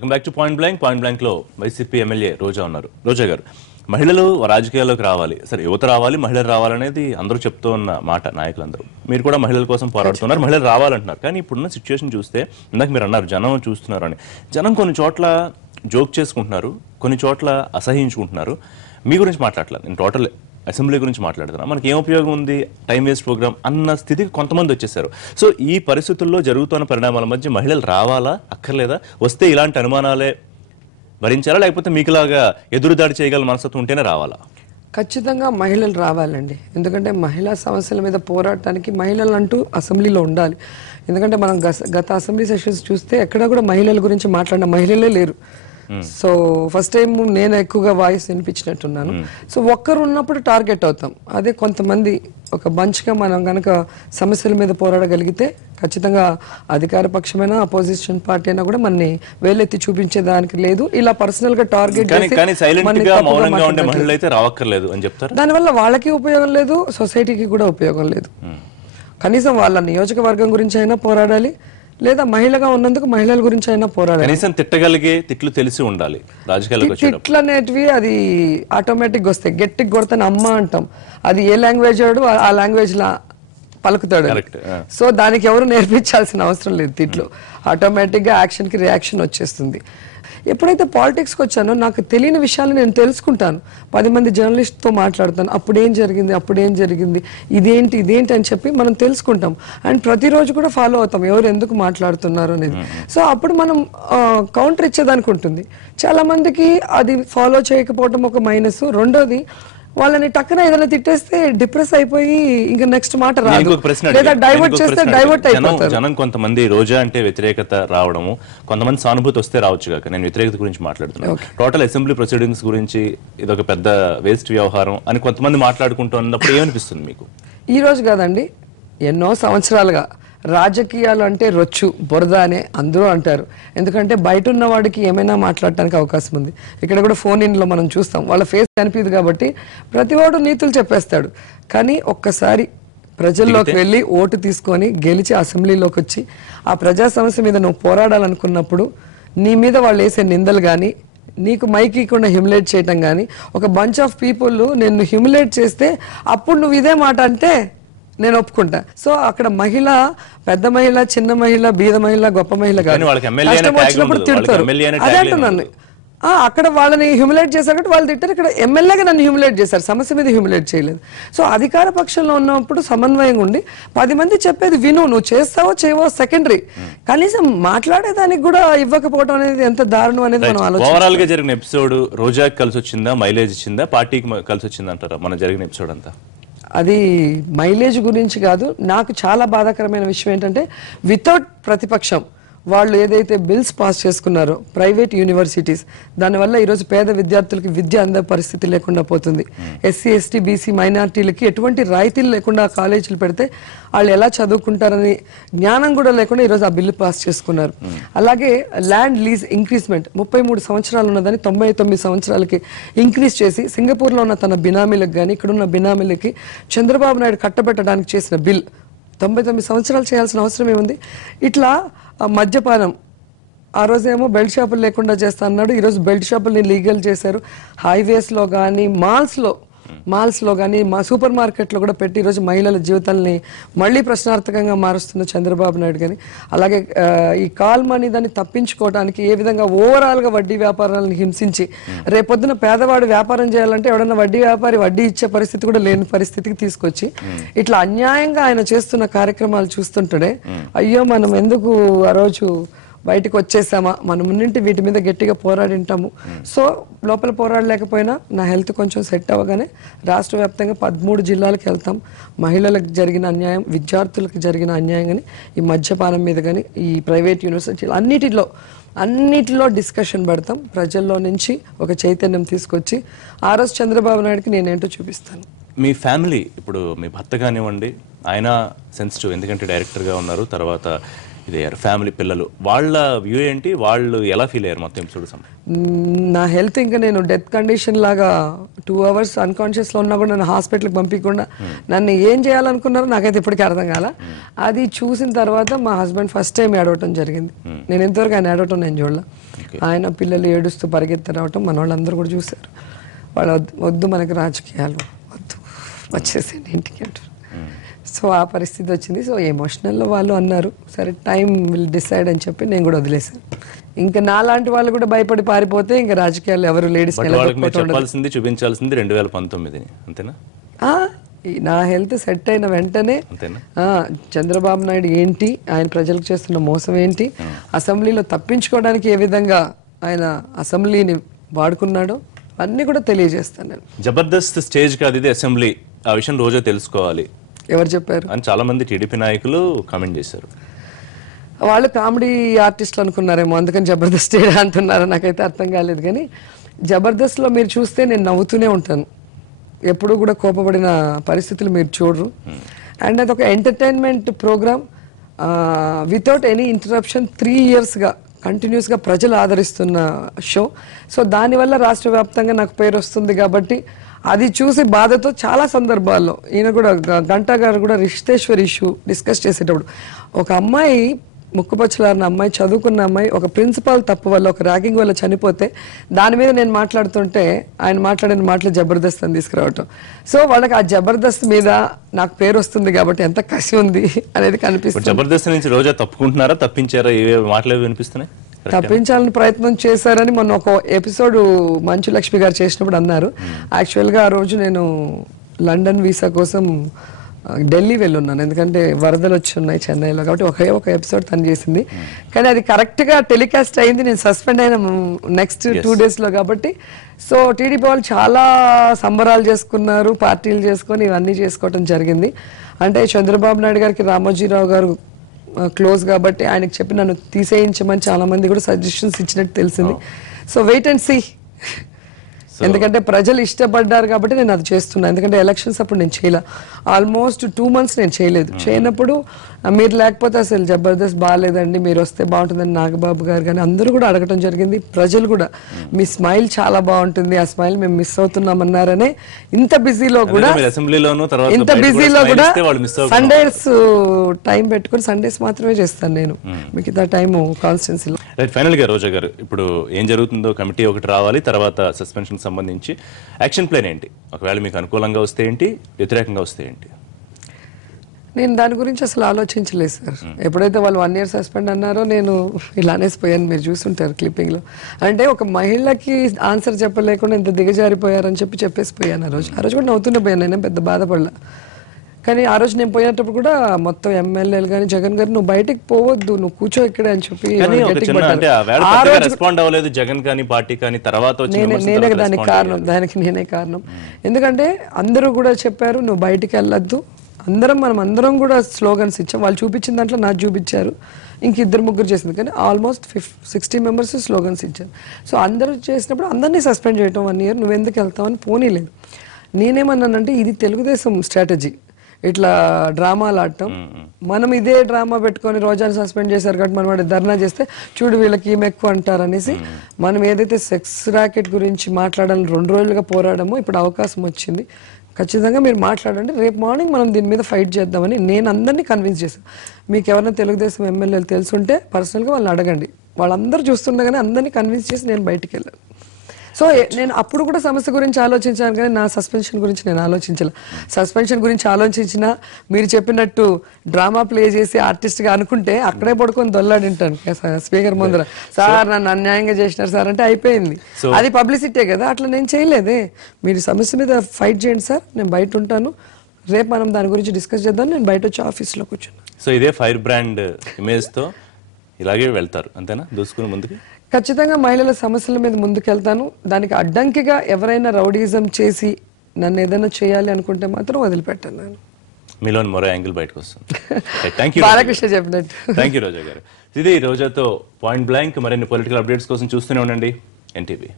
Welcome back to point blank. Point blank లో YCP MLA రోజా ఉన్నారు. రోజా గారు, మహిళలు రాజకీయాల్లోకి రావాలి, సరే యువత రావాలి, మహిళలు రావాలనేది అందరూ చెప్తూ ఉన్న మాట నాయకులందరూ. మీరు కూడా మహిళల కోసం పోరాడుతున్నారు, మహిళలు రావాలంటున్నారు. కానీ ఇప్పుడున్న సిచ్యువేషన్ చూస్తే, ఇందాక మీరు అన్నారు జనం చూస్తున్నారు అని. జనం కొన్ని చోట్ల జోక్ చేసుకుంటున్నారు, కొన్ని చోట్ల అసహించుకుంటున్నారు. మీ గురించి మాట్లాడలేదు, నేను టోటల్ అసెంబ్లీ గురించి మాట్లాడుతున్నా. మనకి ఏం ఉపయోగం ఉంది, టైం వేస్ట్ ప్రోగ్రామ్ అన్న స్థితికి కొంతమంది వచ్చేసారు. సో ఈ పరిస్థితుల్లో జరుగుతున్న పరిణామాల మధ్య మహిళలు రావాలా అక్కర్లేదా, వస్తే ఇలాంటి అనుమానాలే భరించాలా, లేకపోతే మీకులాగా ఎదురుదాడి చేయగల మనస్తత్వం ఉంటేనే రావాలా? ఖచ్చితంగా మహిళలు రావాలండి. ఎందుకంటే మహిళా సమస్యల మీద పోరాటానికి మహిళలు అంటూ అసెంబ్లీలో ఉండాలి. ఎందుకంటే మనం గత అసెంబ్లీ సెషన్స్ చూస్తే ఎక్కడా కూడా మహిళల గురించి మాట్లాడిన మహిళలే లేరు. సో ఫస్ట్ టైం నేను ఎక్కువగా వాయిస్ వినిపించినట్టున్నాను. సో ఒక్కరు ఉన్నప్పుడు టార్గెట్ అవుతాం. అదే కొంతమంది ఒక బంచ్గా మనం కనుక సమస్యల మీద పోరాడగలిగితే ఖచ్చితంగా అధికార పక్షమైనా అపోజిషన్ పార్టీ అయినా కూడా మనని వేలెత్తి చూపించేదానికి లేదు. ఇలా పర్సనల్ గా టార్గెట్ దానివల్ల వాళ్ళకి ఉపయోగం లేదు, సొసైటీకి కూడా ఉపయోగం లేదు. కనీసం వాళ్ళ నియోజకవర్గం గురించి అయినా పోరాడాలి, లేదా మహిళగా ఉన్నందుకు మహిళల గురించి అయినా పోరాడాలి. కనీసం తిట్టగలిగే తిట్లు తెలిసి ఉండాలి. తిట్లు అనేటివి అది ఆటోమేటిక్ వస్తాయి. గట్టికి కొడతాను అమ్మ అంటాం, అది ఏ లాంగ్వేజ్ వాడు ఆ లాంగ్వేజ్ లా పలుకుతాడు. సో దానికి ఎవరు నేర్పించాల్సిన అవసరం లేదు. తిట్లు ఆటోమేటిక్ గా యాక్షన్ కి రియాక్షన్ వచ్చేస్తుంది. ఎప్పుడైతే పాలిటిక్స్కి వచ్చానో నాకు తెలియని విషయాలు నేను తెలుసుకుంటాను. 10 మంది జర్నలిస్ట్తో మాట్లాడతాను, అప్పుడేం జరిగింది, ఇదేంటి అని చెప్పి మనం తెలుసుకుంటాం. అండ్ ప్రతిరోజు కూడా ఫాలో అవుతాం ఎవరు ఎందుకు మాట్లాడుతున్నారు అనేది. సో అప్పుడు మనం కౌంటర్ ఇచ్చేదానికి ఉంటుంది. చాలా మందికి అది ఫాలో చేయకపోవడం ఒక మైనస్. రెండోది, వాళ్ళని టక్కన ఏదైనా తిట్టేస్తే డిప్రెస్ అయిపోయి ఇంకా నెక్స్ట్ మాట రాదు, లేదా డైవర్ట్ చేస్తే డైవర్ట్ అయిపోతారు. జనం కొంతమంది రోజా అంటే వ్యతిరేకత రావడము, కొంతమంది సానుభూతి వస్తే రావచ్చు కాక, నేను వ్యతిరేకత గురించి మాట్లాడుతున్నాను. టోటల్ అసెంబ్లీ ప్రొసీడింగ్స్ గురించి ఇదొక పెద్ద వేస్ట్ వ్యవహారం అని కొంతమంది మాట్లాడుకుంటున్నప్పుడు ఏమనిపిస్తుంది మీకు? ఈ రోజు కాదండి, ఎన్నో సంవత్సరాలుగా రాజకీయాలు అంటే రొచ్చు బురద అనే అందరూ అంటారు. ఎందుకంటే బయట ఉన్న వాడికి ఏమైనా మాట్లాడటానికి అవకాశం ఉంది. ఇక్కడ కూడా ఫోన్ ఇన్లో మనం చూస్తాం, వాళ్ళ ఫేస్ కనిపించదు కాబట్టి ప్రతివాడు నీతులు చెప్పేస్తాడు. కానీ ఒక్కసారి ప్రజల్లోకి వెళ్ళి ఓటు తీసుకొని గెలిచి అసెంబ్లీలోకి వచ్చి ఆ ప్రజా సమస్య మీద నువ్వు పోరాడాలనుకున్నప్పుడు నీ మీద వాళ్ళు వేసే నిందలు కానీ, నీకు మైక్ ఇవ్వకుండా హ్యూమిలేట్ చేయటం కానీ, ఒక బంచ్ ఆఫ్ పీపుల్ నిన్ను హ్యూమిలేట్ చేస్తే అప్పుడు నువ్వు ఇదే మాట అంటే నేను ఒప్పుకుంటా. సో అక్కడ మహిళ, పెద్ద మహిళ, చిన్న మహిళ, బీద మహిళ, గొప్ప మహిళ కాదు, కష్టం వచ్చినప్పుడు తిడతారు. అదే అంటున్నాను, అక్కడ వాళ్ళని హ్యూమిలేట్ చేశారు కాబట్టి వాళ్ళు తిట్టారు. ఇక్కడ ఎమ్మెల్యేగా నన్ను హ్యూమిలేట్ చేశారు, సమస్య మీద హ్యూమిలేట్ చేయలేదు. సో అధికార పక్షంలో ఉన్నప్పుడు సమన్వయంగా ఉండి 10 మంది చెప్పేది విను, నువ్వు చేస్తావో చేయవో సెకండరీ, కనీసం మాట్లాడేదానికి కూడా ఇవ్వకపోవడం అనేది ఎంత దారుణం అనేది మనం ఆలోచించాలి. ఓవరాల్ గా జరిగిన ఎపిసోడ్ రోజాకి కలిసి వచ్చిందా, మైలేజ్ ఇచ్చిందా, పార్టీకి కలిసి వచ్చిందా అంటారా మన జరిగిన ఎపిసోడ్ అంతా? అది మైలేజ్ గురించి కాదు. నాకు చాలా బాధాకరమైన విషయం ఏంటంటే, వితౌట్ ప్రతిపక్షం వాళ్ళు ఏదైతే బిల్స్ పాస్ చేసుకున్నారో ప్రైవేట్ యూనివర్సిటీస్, దానివల్ల ఈరోజు పేద విద్యార్థులకి విద్య అందే పరిస్థితి లేకుండా పోతుంది. ఎస్సీ, ఎస్టీ, బీసీ మైనార్టీలకి ఎటువంటి రాయితీలు లేకుండా కాలేజీలు పెడితే వాళ్ళు ఎలా చదువుకుంటారని జ్ఞానం కూడా లేకుండా ఈరోజు ఆ బిల్లు పాస్ చేసుకున్నారు. అలాగే ల్యాండ్ లీజ్ ఇంక్రీజ్మెంట్ 33 సంవత్సరాలు ఉన్నదని 99 సంవత్సరాలకి ఇంక్రీజ్ చేసి సింగపూర్లో ఉన్న తన బినామీలకు కానీ ఇక్కడున్న బినామీలకి చంద్రబాబు నాయుడు కట్టబెట్టడానికి చేసిన బిల్ 99 సంవత్సరాలు చేయాల్సిన అవసరం ఏముంది? ఇట్లా మద్యపానం, ఆ రోజేమో బెల్ట్ షాపులు లేకుండా చేస్తా అన్నాడు, ఈరోజు బెల్ట్ షాపుల్ని లీగల్ చేశారు. హైవేస్లో కానీ మాల్స్లో కానీ సూపర్ మార్కెట్లో కూడా పెట్టి ఈరోజు మహిళల జీవితాలని మళ్ళీ ప్రశ్నార్థకంగా మారుస్తున్న చంద్రబాబు నాయుడు కానీ, అలాగే ఈ కాల్ మనీ దాన్ని తప్పించుకోవడానికి ఏ విధంగా ఓవరాల్గా వడ్డీ వ్యాపారాలను హింసించి రేపొద్దున పేదవాడు వ్యాపారం చేయాలంటే ఎవడన్నా వడ్డీ వ్యాపారి వడ్డీ ఇచ్చే పరిస్థితి కూడా లేని పరిస్థితికి తీసుకొచ్చి ఇట్లా అన్యాయంగా ఆయన చేస్తున్న కార్యక్రమాలు చూస్తుంటే అయ్యో మనం ఎందుకు ఆ రోజు బయటకు వచ్చేసామా, మనం ఉన్నింటి వీటి మీద గట్టిగా పోరాడింటాము. సో లోపల పోరాడలేకపోయినా నా హెల్త్ కొంచెం సెట్ అవ్వగానే రాష్ట్ర వ్యాప్తంగా 13 జిల్లాలకు వెళ్తాం. మహిళలకు జరిగిన అన్యాయం, విద్యార్థులకు జరిగిన అన్యాయం కానీ, ఈ మద్యపానం మీద కానీ, ఈ ప్రైవేట్ యూనివర్సిటీలు అన్నిటిలో డిస్కషన్ పెడతాం. ప్రజల్లో నుంచి ఒక చైతన్యం తీసుకొచ్చి ఆ రోజు చంద్రబాబు నాయుడుకి నేనేంటో చూపిస్తాను. మీ ఫ్యామిలీ, ఇప్పుడు మీ భర్త కానివ్వండి, ఆయన సెన్సిటివ్, ఎందుకంటే డైరెక్టర్గా ఉన్నారు, తర్వాత ఇదయ్యారు. ఫ్యామిలీ, పిల్లలు, వాళ్ళ వ్యూ ఏంటి, వాళ్ళు ఎలా ఫీల్ అయ్యారు మొత్తం ఎపిసోడ్? నా హెల్త్ ఇంకా నేను డెత్ కండిషన్ లాగా 2 hours అన్కాన్షియస్లో ఉన్నా కూడా నన్ను హాస్పిటల్కి పంపించకుండా నన్ను ఏం చేయాలనుకున్నారో నాకైతే ఇప్పటికీ అర్థం కాల. అది చూసిన తర్వాత మా హస్బెండ్ ఫస్ట్ టైం ఏడవటం జరిగింది. నేను ఎంతవరకు ఆయన ఏడవటం నేను చూడలే. ఆయన పిల్లలు ఏడుస్తూ పరిగెత్తి రావటం మన వాళ్ళందరూ కూడా చూశారు. వాళ్ళు వద్దు మనకి రాజకీయాలు వద్దు, వచ్చేసేయండి ఇంటికి అంటారు. సో ఆ పరిస్థితి వచ్చింది. సో ఎమోషనల్లో వాళ్ళు అన్నారు, సరే టైం విల్ డిసైడ్ అని చెప్పి నేను కూడా వదిలేశాను. ఇంకా నాలాంటి వాళ్ళు కూడా భయపడి పారిపోతే ఇంకా రాజకీయాలు ఎవరు లేడీస్ చెప్పాల్సింది, చూపించాల్సింది 2019 అంతేనా? నా హెల్త్ సెట్ అయిన వెంటనే చంద్రబాబు నాయుడు ఏంటి, ఆయన ప్రజలకు చేస్తున్న మోసం ఏంటి, అసెంబ్లీలో తప్పించుకోవడానికి ఏ విధంగా ఆయన అసెంబ్లీని వాడుకున్నాడో అన్నీ కూడా తెలియజేస్తాను నేను. జబర్దస్త్ స్టేజ్ కాదు ఇది, అసెంబ్లీ. ఆ విషయం రోజే తెలుసుకోవాలి. ఎవరు చెప్పారు అని చాలా మంది టీడీపీ నాయకులు కామెంట్ చేశారు. వాళ్ళు కామెడీ ఆర్టిస్టులు అనుకున్నారేమో, అందుకని జబర్దస్త్ అంటున్నారో నాకైతే అర్థం కాలేదు. కానీ జబర్దస్త్లో మీరు చూస్తే నేను నవ్వుతూనే ఉంటాను, ఎప్పుడూ కూడా కోపపడిన పరిస్థితులు మీరు చూడరు. అండ్ అది ఒక entertainment programme, without any interruption 3 yearsగా కంటిన్యూస్గా ప్రజలు ఆదరిస్తున్న షో. సో దానివల్ల రాష్ట్ర వ్యాప్తంగా నాకు పేరు వస్తుంది కాబట్టి అది చూసి బాధతో చాలా సందర్భాల్లో ఈయన కూడా గంటా గారు కూడా రిషితేశ్వర్ ఇష్యూ డిస్కస్ చేసేటప్పుడు ఒక అమ్మాయి, ముక్కుపచ్చలారిన అమ్మాయి, చదువుకున్న అమ్మాయి, ఒక ప్రిన్సిపాల్ తప్పు వల్ల, ఒక ర్యాగింగ్ వల్ల చనిపోతే దాని మీద నేను మాట్లాడుతుంటే ఆయన మాట్లాడిన మాటలు జబర్దస్త్ అని తీసుకురావటం. సో వాళ్ళకి ఆ జబర్దస్త్ మీద నాకు పేరు వస్తుంది కాబట్టి ఎంత కసి ఉంది అనేది కనిపిస్తుంది. జబర్దస్త్ నుంచి రోజా తప్పుకుంటున్నారా, తప్పించారా, ఏ మాటలు వినిపిస్తున్నాయి? తప్పించాలని ప్రయత్నం చేశారని మొన్న ఒక ఎపిసోడ్ మంచు లక్ష్మి గారు చేసినప్పుడు అన్నారు. యాక్చువల్గా ఆ రోజు నేను లండన్ వీసా కోసం ఢిల్లీ వెళ్ళున్నాను, ఎందుకంటే వరదలు వచ్చి ఉన్నాయి చెన్నైలో, కాబట్టి ఒక ఎపిసోడ్ తను చేసింది. కానీ అది కరెక్ట్గా టెలికాస్ట్ అయింది, నేను సస్పెండ్ అయిన నెక్స్ట్ 2 daysలో కాబట్టి. సో టీడీపీ వాళ్ళు చాలా సంబరాలు చేసుకున్నారు, పార్టీలు చేసుకొని ఇవన్నీ చేసుకోవటం జరిగింది. అంటే చంద్రబాబు నాయుడు గారికి రామోజీరావు గారు క్లోజ్ కాబట్టి ఆయనకు చెప్పి నన్ను తీసేయించమని చాలా మంది కూడా సజెషన్స్ ఇచ్చినట్టు తెలిసింది. సో వెయిట్ అండ్ సీ, ఎందుకంటే ప్రజలు ఇష్టపడ్డారు కాబట్టి నేను అది చేస్తున్నాను. ఎందుకంటే ఎలక్షన్స్ అప్పుడు నేను చేయలే, ఆల్మోస్ట్ 2 months నేను చేయలేదు. చేయనప్పుడు మీరు లేకపోతే అసలు జబర్దస్త్ బాగాలేదండి, మీరు వస్తే బాగుంటుందని నాగబాబు గారు కానీ అందరూ కూడా అడగటం జరిగింది. ప్రజలు కూడా మీ స్మైల్ చాలా బాగుంటుంది, ఆ స్మైల్ మేము మిస్ అవుతున్నామన్నారనే ఇంత బిజీలో కూడా సండేస్ టైం పెట్టుకుని సండేస్ మాత్రమే చేస్తాను నేను, మిగతా టైం కాన్స్టెన్సీలో. ఫైనల్ గా రోజా గారు, ఇప్పుడు ఏం జరుగుతుందో కమిటీ ఒకటి రావాలి, తర్వాత సస్పెన్షన్ సంబంధించి యాక్షన్ ప్లాన్ ఏంటి? ఒకవేళ మీకు అనుకూలంగా వస్తే ఏంటి, వ్యతిరేకంగా వస్తే ఏంటి? నేను దాని గురించి అసలు ఆలోచించలేదు సార్. ఎప్పుడైతే వాళ్ళు 1 year సస్పెండ్ అన్నారో నేను ఇలానేసి పోయాను, మీరు చూస్తుంటారు క్లిప్పింగ్లో. అంటే ఒక మహిళకి ఆన్సర్ చెప్పలేకుండా ఇంత దిగజారిపోయారని చెప్పేసి పోయాను ఆ రోజు కూడా నవ్వుతూనే పోయాను, నేనేం పెద్ద బాధపడలా. కానీ ఆ రోజు నేను పోయేటప్పుడు కూడా మొత్తం ఎమ్మెల్యేలు కానీ జగన్ గారు నువ్వు బయటికి పోవద్దు, నువ్వు కూర్చో ఇక్కడే అని చెప్పి నేనే కారణం. ఎందుకంటే అందరూ కూడా చెప్పారు నువ్వు బయటికి వెళ్ళొద్దు, మనం అందరం కూడా స్లోగన్స్ ఇచ్చాం, వాళ్ళు చూపించిన దాంట్లో నాకు చూపించారు, ఇంక 2-3 చేసింది, కానీ ఆల్మోస్ట్ 60 members స్లోగన్స్ ఇచ్చారు. సో అందరూ చేసినప్పుడు అందరినీ సస్పెండ్ చేయటం 1 year, నువ్వు ఎందుకు వెళ్తావని పోనీలేదు. నేనేమన్నానంటే ఇది తెలుగుదేశం స్ట్రాటజీ, ఇట్లా డ్రామాలు ఆడటం. మనం ఇదే డ్రామా పెట్టుకొని రోజాని సస్పెండ్ చేశారు కాబట్టి మనం వాడి ధర్నా చేస్తే చూడు వీళ్ళకి ఈమె ఎక్కువ అంటారు అనేసి మనం ఏదైతే సెక్స్ ర్యాకెట్ గురించి మాట్లాడాలని 2 రోజులుగా పోరాడమో ఇప్పుడు అవకాశం వచ్చింది, ఖచ్చితంగా మీరు మాట్లాడండి, రేపు మార్నింగ్ మనం దీని మీద ఫైట్ చేద్దామని నేను అందరినీ కన్విన్స్ చేశాను. మీకు ఎవరైనా తెలుగుదేశం ఎమ్మెల్యేలు తెలుసుంటే పర్సనల్గా వాళ్ళని అడగండి, వాళ్ళందరూ చూస్తుండగానే అందరినీ కన్విన్స్ చేసి నేను బయటికి వెళ్ళాను. సో నేను అప్పుడు కూడా సమస్య గురించి ఆలోచించాను, కానీ నా సస్పెన్షన్ గురించి నేను ఆలోచించాను. సస్పెన్షన్ గురించి ఆలోచించిన మీరు చెప్పినట్టు డ్రామా ప్లే చేసి ఆర్టిస్ట్గా అనుకుంటే అక్కడే పడుకొని దొల్లాడింటాను స్పీకర్ ముందర, సార్ నన్ను అన్యాయంగా చేసినారు సార్ అంటే అయిపోయింది, అది పబ్లిసిటీ కదా. అట్లా నేను చేయలేదే, మీరు సమస్య మీద ఫైట్ చేయండి సార్, నేను బయట ఉంటాను, రేపు మనం దాని గురించి డిస్కస్ చేద్దాం, నేను బయట వచ్చి ఆఫీస్లో కూర్చున్నాను. సో ఇదే ఫైర్ బ్రాండ్ ఇమేజ్తో ఇలాగే వెళ్తారు అంతేనా, దూసుకుని ముందుకు? ఖచ్చితంగా మహిళల సమస్యల మీద ముందుకెళ్తాను. దానికి అడ్డంకిగా ఎవరైనా రౌడీజం చేసి నన్ను ఏదైనా చేయాలి అనుకుంటే మాత్రం వదిలిపెట్టాను. నేను మీలో మరో యాంగిల్ బయటకు వస్తుంది. బాలకృష్ణ చెప్పినట్టు. థ్యాంక్ యూ రోజా గారు. ఇది రోజాతో పాయింట్ బ్లాంక్. మరిన్ని పొలిటికల్ అప్డేట్స్ కోసం చూస్తూనే ఉండండి ఎన్టీవీ.